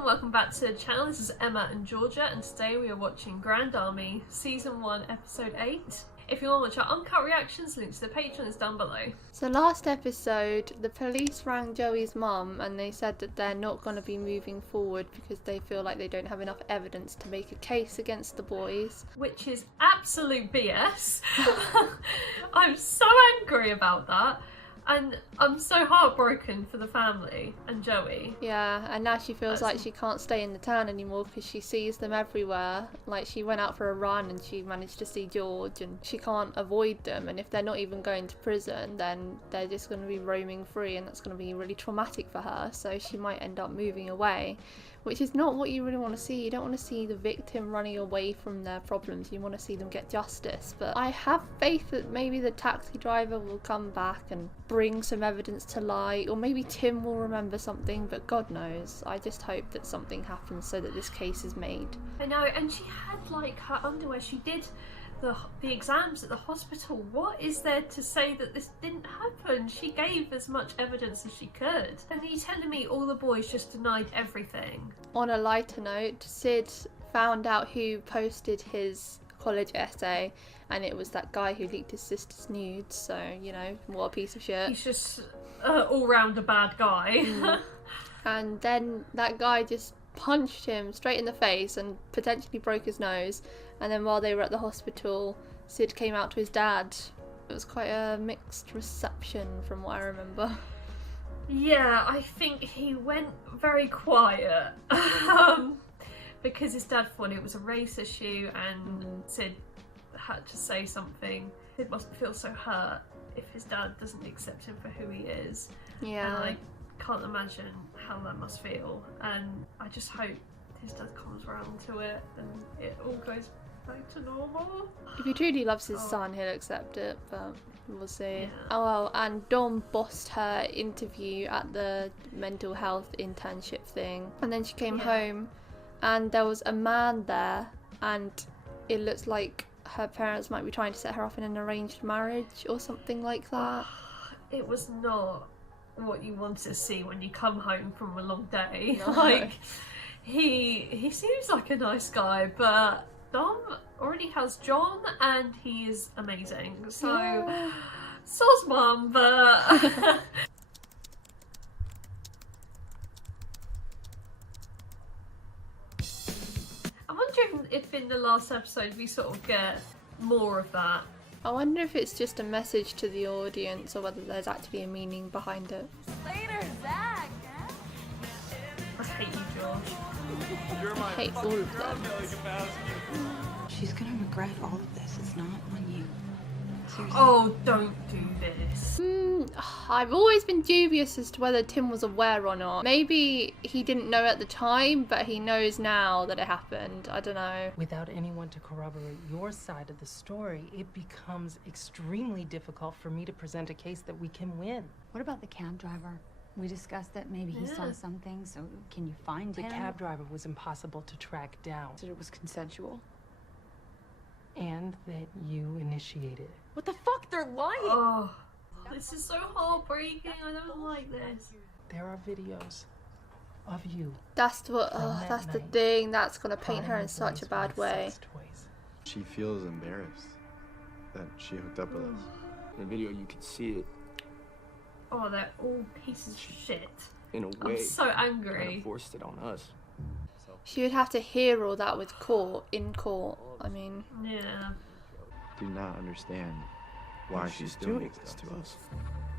everyone, welcome back to the channel. This is Emma and Georgia, and today we are watching Grand Army Season 1 Episode 8. If you want to watch our uncut reactions, link to the Patreon is down below. So last episode, the police rang Joey's mum and they said that they're not going to be moving forward because they feel like they don't have enough evidence to make a case against the boys. Which is absolute BS. I'm so angry about that. And I'm so heartbroken for the family and Joey. Yeah, and now she feels like she can't stay in the town anymore because she sees them everywhere. Like, she went out for a run and she managed to see George, and she can't avoid them. And if they're not even going to prison, then they're just going to be roaming free, and that's going to be really traumatic for her. So she might end up moving away, which is not what you really want to see. You don't want to see the victim running away from their problems. You want to see them get justice. But I have faith that maybe the taxi driver will come back and bring some evidence to light, or maybe Tim will remember something, but God knows. I just hope that something happens so that this case is made. I know, and she had like her underwear. She did the exams at the hospital. What is there to say that this didn't happen? She gave as much evidence as she could. And are you telling me all the boys just denied everything? On a lighter note, Sid found out who posted his college essay, and it was that guy who leaked his sister's nudes, so, you know, what a piece of shit. He's just all round a bad guy. And then that guy just punched him straight in the face and potentially broke his nose, and then while they were at the hospital, Sid came out to his dad. It was quite a mixed reception from what I remember. Yeah, I think he went very quiet because his dad thought it was a race issue, and Sid had to say something. Sid must feel so hurt if his dad doesn't accept him for who he is. Yeah. And I can't imagine how that must feel, and I just hope his dad comes around to it and it all goes back to normal. If he truly loves his son, he'll accept it, but we'll see. Yeah. Oh well, and Dawn bossed her interview at the mental health internship thing, and then she came home and there was a man there, and it looks like her parents might be trying to set her off in an arranged marriage or something like that. It was not what you want to see when you come home from a long day. No. Like, he seems like a nice guy, but Dom already has John and he is amazing. So, so's mum, but... I'm wondering if in the last episode we sort of get more of that. I wonder if it's just a message to the audience or whether there's actually a meaning behind it. Later, Zach. I hate you, George. I hate all of them. She's gonna regret all of this. It's not on you. Seriously. Oh, don't do this. I've always been dubious as to whether Tim was aware or not. Maybe he didn't know at the time, but he knows now that it happened. I don't know. Without anyone to corroborate your side of the story, it becomes extremely difficult for me to present a case that we can win. What about the cab driver? We discussed that maybe he saw something, so can you find The him? cab driver was impossible to track down. Said it was consensual. And that you initiated. What the fuck? They're lying! Oh, this is so heartbreaking. I don't like this. There are videos of you. That's what. From that That's the night, thing. That's gonna paint her prying in such a boys bad with way. sex toys. She feels embarrassed that she hooked up with us. In the video, you can see it Oh, they're all pieces of shit. in a I'm way. so Kind angry. of forced it on us. She would have to hear all that with in court. I mean, Yeah. Do not understand why she's doing this to us.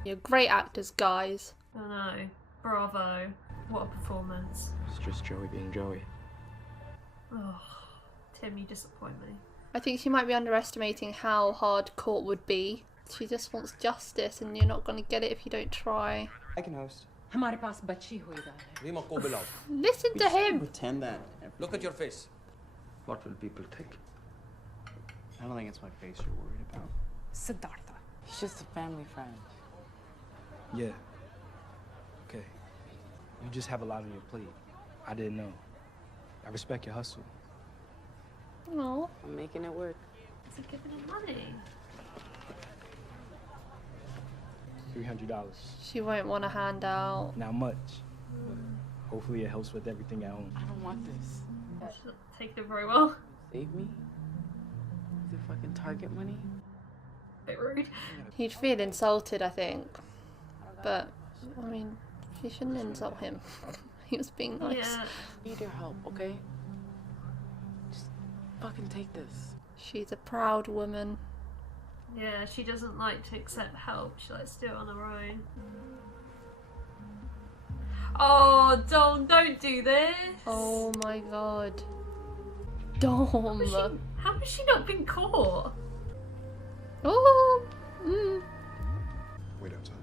you're great actors, guys. I know. Bravo. What a performance. It's just Joey being Joey. Oh, Tim, you disappoint me. I think she might be underestimating how hard court would be. She just wants justice, and you're not gonna get it if you don't try. I can host. हमारे पास बच्ची हुई है. Listen to him. Pretend that. Look at your face. What will people think? I don't think it's my face you're worried about. Siddhartha. He's just a family friend. Yeah. Okay. You just have a lot on your plate. I didn't know. I respect your hustle. No. I'm making it work. Is he giving him money? $300. She won't want a handout. Not much. Hopefully it helps with everything at home. I don't want this. She's not taking it very well. Save me? Is it fucking Target money? Bit rude. He'd feel insulted, I think. But, I mean, you shouldn't insult him. He was being nice. Yeah. I need your help, okay? Just fucking take this. She's a proud woman. Yeah, she doesn't like to accept help. She likes to do it on her own. Oh, don't do this. Oh my god. Dom. How has she not been caught? Oh. Wait outside.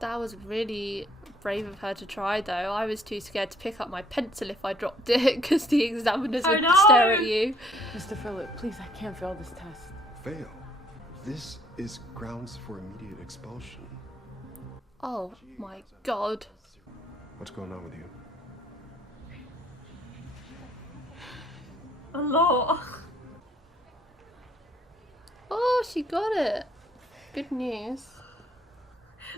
That was really brave of her to try, though. I was too scared to pick up my pencil if I dropped it because the examiners would stare at you. Mr. Phillip, please, I can't fail this test. Fail? This is grounds for immediate expulsion. Oh my god. What's going on with you? A lot. Oh, she got it. Good news.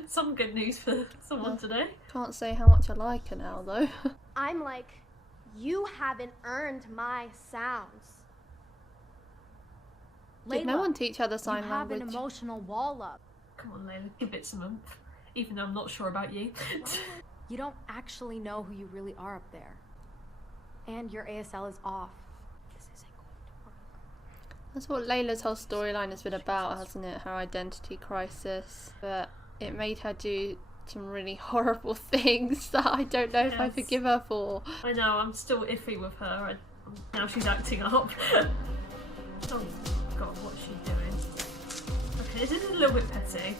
Some good news for someone today. Can't say how much I like her now, though. I'm like, you haven't earned my sounds. Did no one teach her the sign you have language? an emotional wall up. Come on, Leila, give it some oomph. Even though I'm not sure about you. You don't actually know who you really are up there. And your ASL is off. This isn't going to work. That's what Layla's whole storyline has been about, hasn't it? Her identity crisis. But it made her do some really horrible things that I don't know if I forgive her for. I know, I'm still iffy with her. Now she's acting up. Oh god, what's she doing? Okay, this is a little bit petty.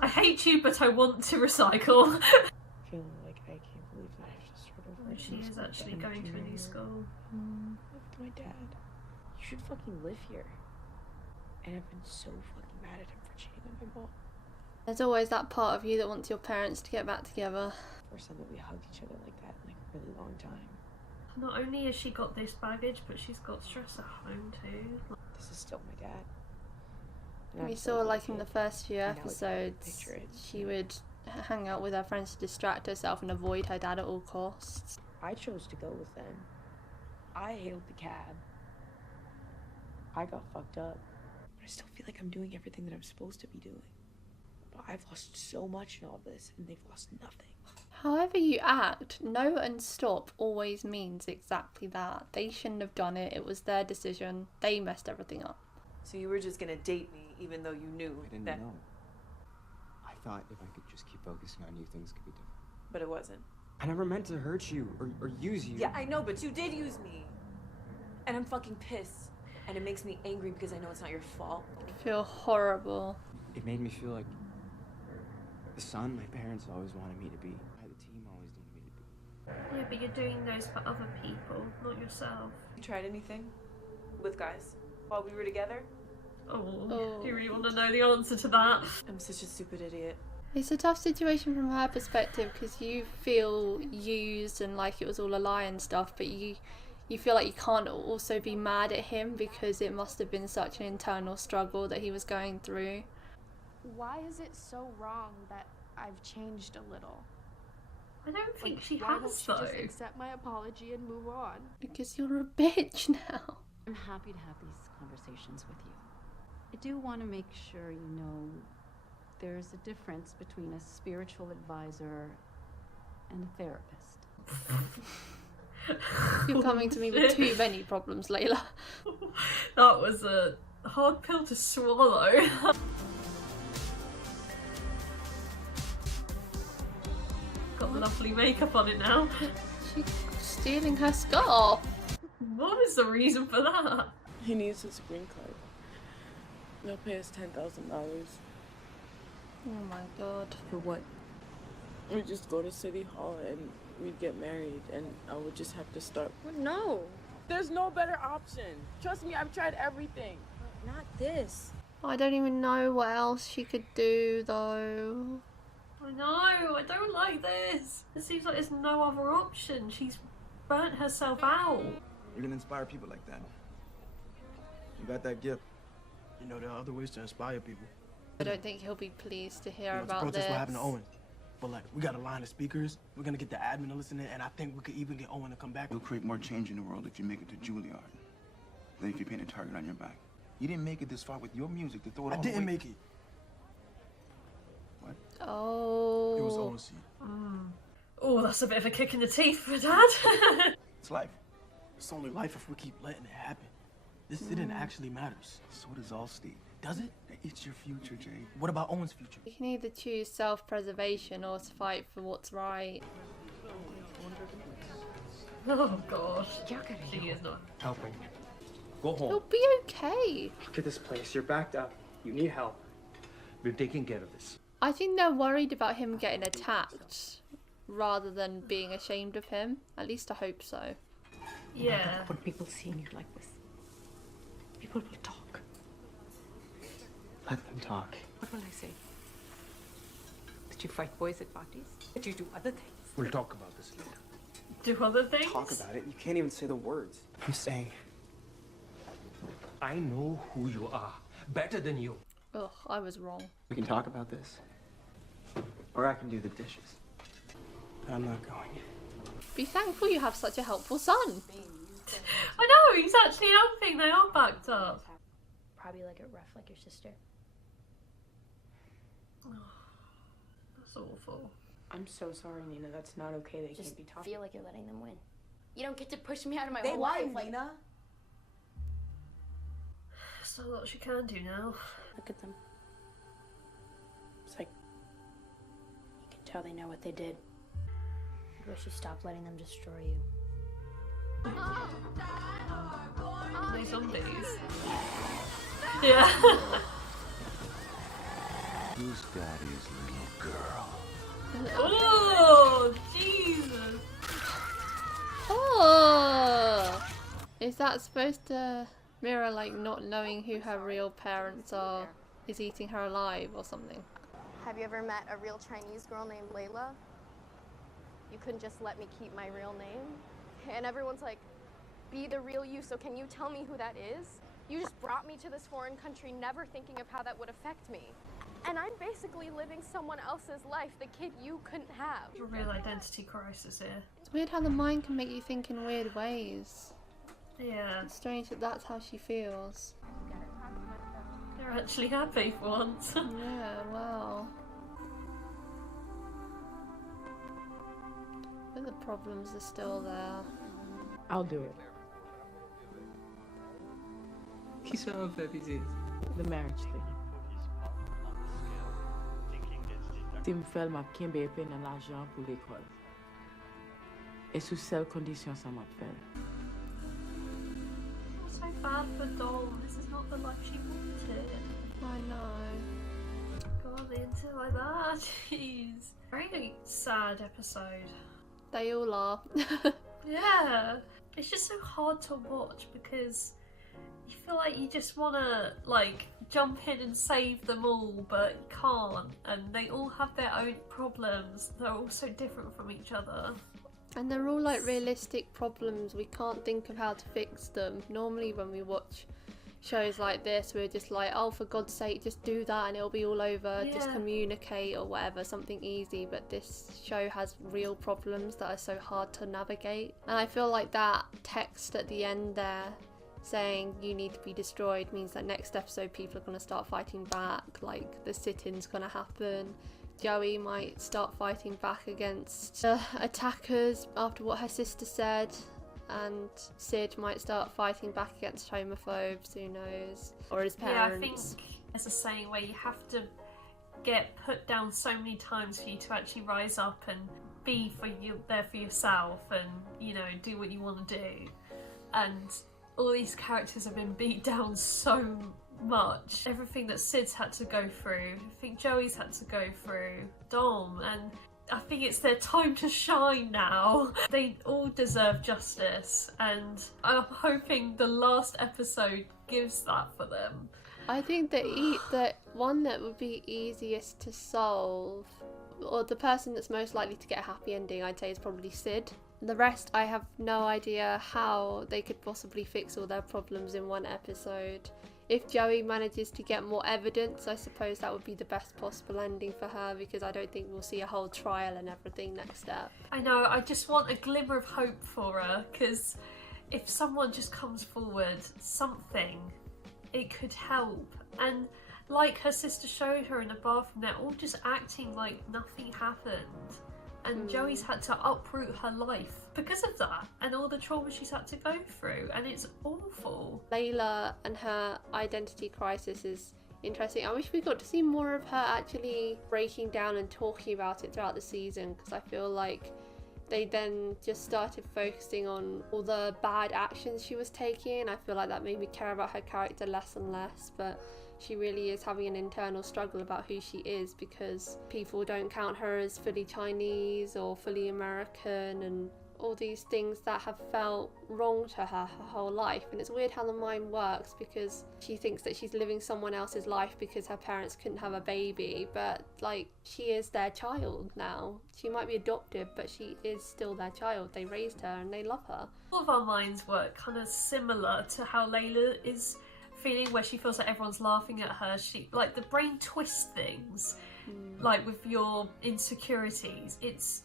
I hate you, but I want to recycle. Feeling like I can't believe that I just started Oh, she is actually going to a new school. With my dad. You should fucking live here. And I've been so fucking mad at him for cheating on my mom. There's always that part of you that wants your parents to get back together. First time that we hugged each other like that in like a really long time. Not only has she got this baggage, but she's got stress at home too. This is still my dad. We saw, like, in the first few episodes, she would hang out with her friends to distract herself and avoid her dad at all costs. I chose to go with them. I hailed the cab. I got fucked up. But I still feel like I'm doing everything that I'm supposed to be doing. But I've lost so much in all this, and they've lost nothing. However you act, no and stop always means exactly that. They shouldn't have done it. It was their decision. They messed everything up. So you were just gonna date me, even though you knew I didn't know. I thought if I could just keep focusing on you, things could be different. But it wasn't. I never meant to hurt you or use you. Yeah, I know, but you did use me. And I'm fucking pissed. And it makes me angry because I know it's not your fault. I feel horrible. It made me feel like the son my parents always wanted me to be. The team always wanted me to be. Yeah, but you're doing those for other people, not yourself. You tried anything? With guys? While we were together? Oh, do you really want to know the answer to that? I'm such a stupid idiot. It's a tough situation from her perspective because you feel used and like it was all a lie and stuff, but you feel like you can't also be mad at him because it must have been such an internal struggle that he was going through. Why is it so wrong that I've changed a little? I don't think she why has, won't she though. just accept my apology and move on? Because you're a bitch now. I'm happy to have these conversations with you. I do want to make sure you know there's a difference between a spiritual advisor and a therapist. You're coming to me with too many problems, Leila. That was a hard pill to swallow. Got lovely makeup on it now. She's stealing her scarf. What is the reason for that? He needs his green card. They'll pay us $10,000. Oh my god. For what? We'd just go to City Hall and we'd get married and I would just have to start. No. There's no better option. Trust me, I've tried everything. Not this. I don't even know what else she could do, though. I know, I don't like this. It seems like there's no other option. She's burnt herself out. You're gonna inspire people like that. You got that gift. You know, there are other ways to inspire people. I don't think he'll be pleased to hear You know, to about protest this. what happened to Owen. But like, we got a line of speakers. We're gonna get the admin to listen in, and I think we could even get Owen to come back. You'll create more change in the world if you make it to Juilliard than if you paint a target on your back. You didn't make it this far with your music to throw it all I didn't away. make it. What? Oh. It was Owen's seed. Oh, that's a bit of a kick in the teeth for Dad. It's life. It's only life if we keep letting it happen. This didn't actually matters. So does Allstate. Does it? It's your future, Jay. What about Owen's future? You can either choose self-preservation or to fight for what's right. Oh gosh. She is not. Help me. Go home. You'll be okay. Look at this place. You're backed up. You need help. We're taking care of this. I think they're worried about him getting attacked rather than being ashamed of him. At least I hope so. Yeah. When people see you like this, people will talk. Let them talk. What will I say? Did you fight boys at parties? Did you do other things? We'll talk about this later. Do other things? Talk about it. You can't even say the words. I'm saying, I know who you are better than you. Ugh, I was wrong. We can talk about this, or I can do the dishes. I'm not going. Be thankful you have such a helpful son. I know, he's actually helping. They are backed up. Probably like it rough like your sister. That's awful. I'm so sorry, Nina. That's not okay. They Just can't be talking. feel like you're letting them win. You don't get to push me out of my They whole won, life. Like, Nina. There's not a lot she can do now. look at them. It's like you can tell they know what they did. I wish you stopped letting them destroy you. No zombies. Yeah. Who's daddy's little girl? Oh, Jesus. Oh! Is that supposed to mirror like not knowing who her real parents are is eating her alive or something? Have you ever met a real Chinese girl named Leila? You couldn't just let me keep my real name? And everyone's like, be the real you, so can you tell me who that is? You just brought me to this foreign country never thinking of how that would affect me. And I'm basically living someone else's life, the kid you couldn't have. A real identity crisis here. It's weird how the mind can make you think in weird ways. Yeah. It's strange that that's how she feels. They're actually happy for once. Yeah, wow. But the problems are still there. I'll do it. Qui ça en fait ici? The marriage thing. Tim Fell m'a kembe épée dans l'argent pour l'école. Et sous celle condition ça m'a fait. So bad for Dom. This is not the life she wanted. I know. God, they into it like that. Jeez. Very sad episode. They all are. Yeah. It's just so hard to watch because you feel like you just want to like jump in and save them all, but you can't. And they all have their own problems. They're all so different from each other. And they're all like realistic problems. We can't think of how to fix them. Normally when we watch shows like this, we're just like, oh, for God's sake, just do that and it'll be all over. Yeah. Just communicate or whatever, something easy. But this show has real problems that are so hard to navigate. And I feel like that text at the end there saying you need to be destroyed means that next episode people are going to start fighting back. Like the sit-in's going to happen. Joey might start fighting back against attackers after what her sister said, and Sid might start fighting back against homophobes, who knows, or his parents. Yeah, I think there's a saying where you have to get put down so many times for you to actually rise up and be there for yourself and, you know, do what you want to do. And all these characters have been beat down so much. Everything that Sid's had to go through, I think Joey's had to go through, Dom, and I think it's their time to shine now. They all deserve justice, and I'm hoping the last episode gives that for them. I think the one that would be easiest to solve, or the person that's most likely to get a happy ending, I'd say, is probably Sid. The rest, I have no idea how they could possibly fix all their problems in one episode. If Joey manages to get more evidence, I suppose that would be the best possible ending for her, because I don't think we'll see a whole trial and everything next step. I know, I just want a glimmer of hope for her, because if someone just comes forward, something, it could help. And like her sister showed her in the bathroom, they're all just acting like nothing happened. And Joey's had to uproot her life because of that and all the trauma she's had to go through, and it's awful. Leila and her identity crisis is interesting. I wish we got to see more of her actually breaking down and talking about it throughout the season, because I feel like they then just started focusing on all the bad actions she was taking. I feel like that made me care about her character less and less, but she really is having an internal struggle about who she is, because people don't count her as fully Chinese or fully American, and all these things that have felt wrong to her whole life. And it's weird how the mind works, because she thinks that she's living someone else's life because her parents couldn't have a baby, but like, she is their child now. She might be adopted, but she is still their child. They raised her and they love her. All of our minds work kind of similar to how Leila is feeling, where she feels like everyone's laughing at her. She, like, the brain twists things, like with your insecurities. It's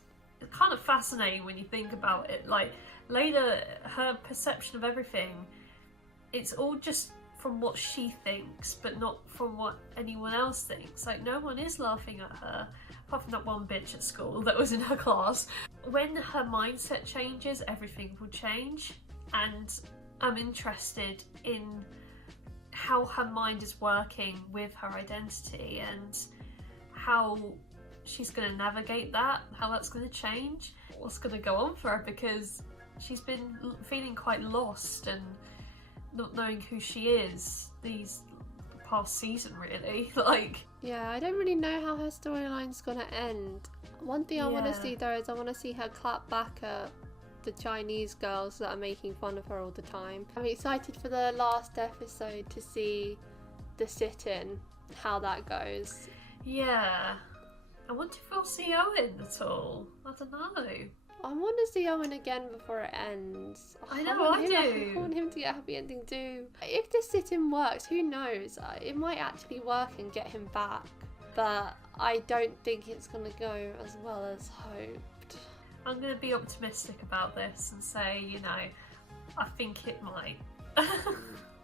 kind of fascinating when you think about it. Like, Leila, her perception of everything, it's all just from what she thinks, but not from what anyone else thinks. Like, no one is laughing at her, apart from that one bitch at school that was in her class. When her mindset changes, everything will change, and I'm interested in how her mind is working with her identity and how she's going to navigate that, how that's going to change, what's going to go on for her, because she's been feeling quite lost and not knowing who she is these past season, really. Like, yeah, I don't really know how her storyline's going to end. One thing I want to see though is I want to see her clap back at the Chinese girls that are making fun of her all the time. I'm excited for the last episode to see the sit-in, how that goes. Yeah. I wonder if we'll see Owen at all. I don't know. I want to see Owen again before it ends. I know, I do. I want him to get a happy ending too. If the sit-in works, who knows? It might actually work and get him back. But I don't think it's going to go as well as hoped. I'm going to be optimistic about this and say, you know, I think it might.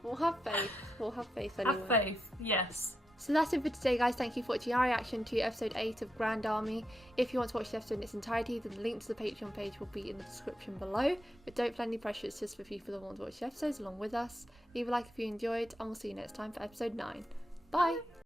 We'll have faith. We'll have faith anyway. Have faith, yes. So that's it for today, guys. Thank you for watching our reaction to episode 8 of Grand Army. If you want to watch the episode in its entirety, then the link to the Patreon page will be in the description below. But don't feel any pressure, it's just for people that want to watch the episodes along with us. Leave a like if you enjoyed, and we'll see you next time for episode 9. Bye!